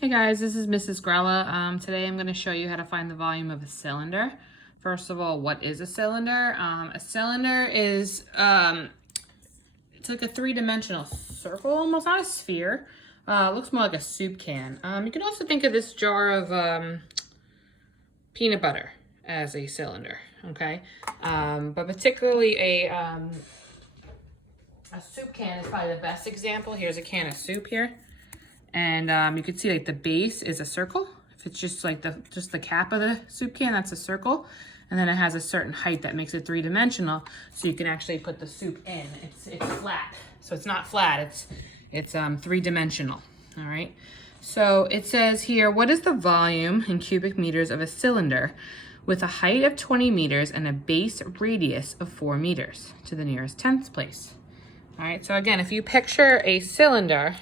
Hey guys, this is Mrs. Grella. Today I'm going to show you how to find the volume of a cylinder. First of all, what is a cylinder? A cylinder is, it's like a three-dimensional circle, almost not a sphere. Looks more like a soup can. You can also think of this jar of peanut butter as a cylinder, okay? But particularly a soup can is probably the best example. Here's a can of soup here. And you can see like the base is a circle. If it's just like the cap of the soup can, that's a circle. And then it has a certain height that makes it three-dimensional, so you can actually put the soup in. It's flat, so it's not flat. It's three-dimensional. All right. So it says here, what is the volume in cubic meters of a cylinder with a height of 20 meters and a base radius of 4 meters to the nearest tenth place? All right. So again, if you picture a cylinder,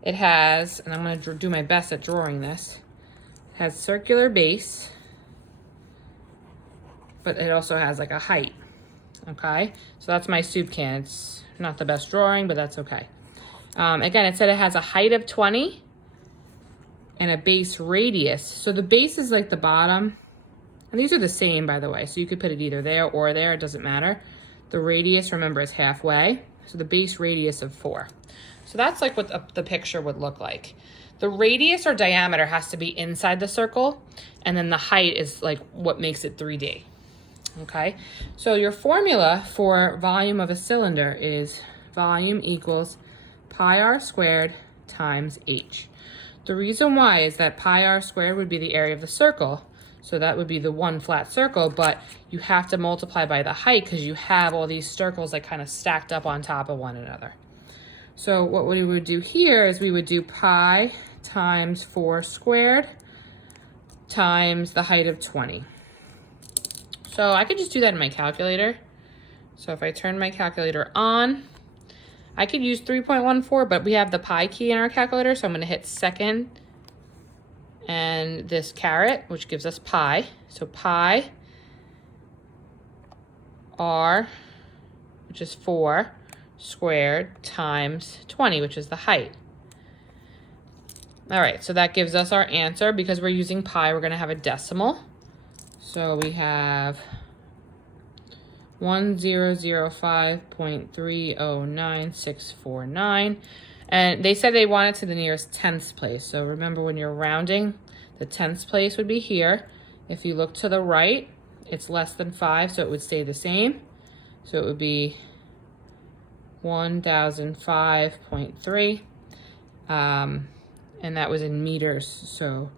it has, and I'm going to do my best at drawing this, has circular base, but it also has like a height, okay? So that's my soup can. It's not the best drawing, but that's okay. Again, it said it has a height of 20 and a base radius. So the base is like the bottom, and these are the same, by the way, so you could put it either there or there, it doesn't matter. The radius, remember, is halfway, so the base radius of 4. So that's like what the picture would look like. The radius or diameter has to be inside the circle, and then the height is like what makes it 3D, okay? So your formula for volume of a cylinder is volume equals pi r squared times h. The reason why is that pi r squared would be the area of the circle, so that would be the one flat circle, but you have to multiply by the height because you have all these circles that kind of stacked up on top of one another. So what we would do here is we would do pi times 4 squared times the height of 20. So I could just do that in my calculator. So if I turn my calculator on, I could use 3.14, but we have the pi key in our calculator, so I'm going to hit second and this caret, which gives us pi. So pi r, which is 4, squared times 20, which is the height. All right, so that gives us our answer. Because we're using pi, we're going to have a decimal. So we have 1005.309,649. And they said they want it to the nearest tenths place. So remember, when you're rounding, the tenths place would be here. If you look to the right, it's less than 5, so it would stay the same. So it would be 1005.3, and that was in meters, so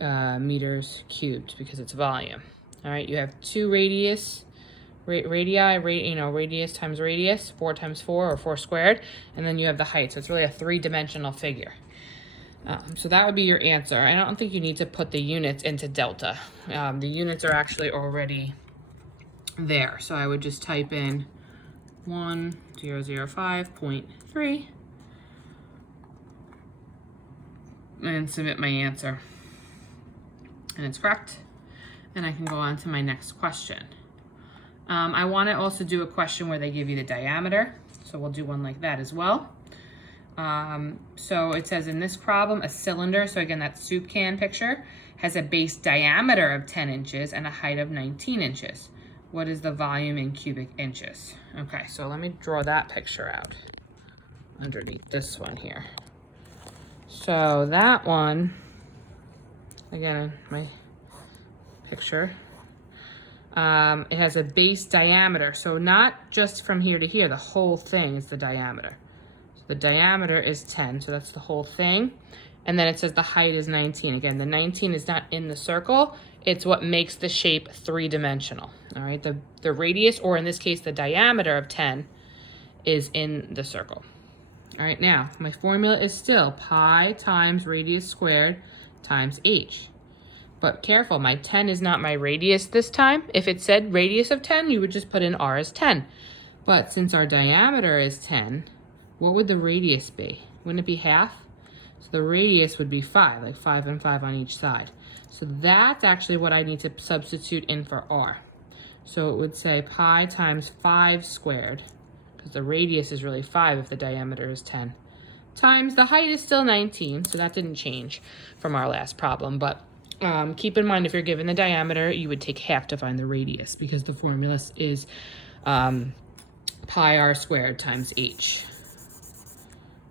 meters cubed because it's volume. All right, you have two radius times radius, 4 times 4, or 4 squared, and then you have the height, so it's really a three-dimensional figure. So that would be your answer. I don't think you need to put the units into delta. The units are actually already there, so I would just type in 1005.3 and submit my answer. And it's correct. And I can go on to my next question. I want to also do a question where they give you the diameter. So we'll do one like that as well. So it says in this problem, a cylinder, so again, that soup can picture, has a base diameter of 10 inches and a height of 19 inches. What is the volume in cubic inches? Okay, so let me draw that picture out underneath this one here. So that one, again, my picture, it has a base diameter. So not just from here to here, the whole thing is the diameter. So the diameter is 10, so that's the whole thing. And then it says the height is 19. Again, the 19 is not in the circle. It's what makes the shape three-dimensional. All right, the radius, or in this case, the diameter of 10 is in the circle. All right, now my formula is still pi times radius squared times h. But careful, my 10 is not my radius this time. If it said radius of 10, you would just put in r as 10. But since our diameter is 10, what would the radius be? Wouldn't it be half? So the radius would be 5, like 5 and 5 on each side. So that's actually what I need to substitute in for r. So it would say pi times 5 squared, because the radius is really 5 if the diameter is 10, times the height is still 19, so that didn't change from our last problem, but keep in mind if you're given the diameter, you would take half to find the radius because the formula is pi r squared times h.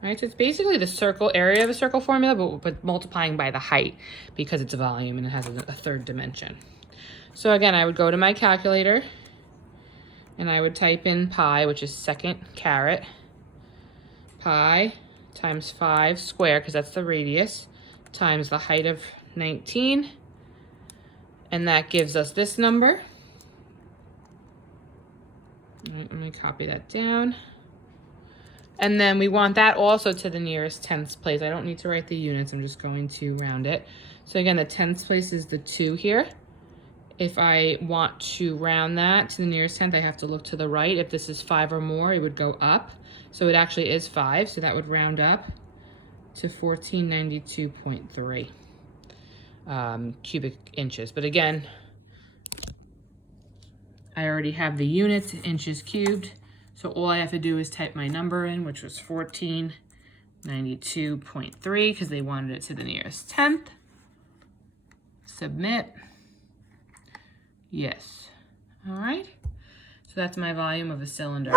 All right, so it's basically the circle area of a circle formula, but multiplying by the height because it's a volume and it has a third dimension. So again, I would go to my calculator and I would type in pi, which is second caret, pi times 5 squared, because that's the radius, times the height of 19. And that gives us this number. All right, let me copy that down. And then we want that also to the nearest tenths place. I don't need to write the units, I'm just going to round it. So again, the tenths place is the 2 here. If I want to round that to the nearest tenth, I have to look to the right. If this is 5 or more, it would go up. So it actually is 5, so that would round up to 1492.3 cubic inches. But again, I already have the units, inches cubed. So all I have to do is type my number in, which was 1492.3, because they wanted it to the nearest tenth. Submit. Yes. All right. So that's my volume of a cylinder.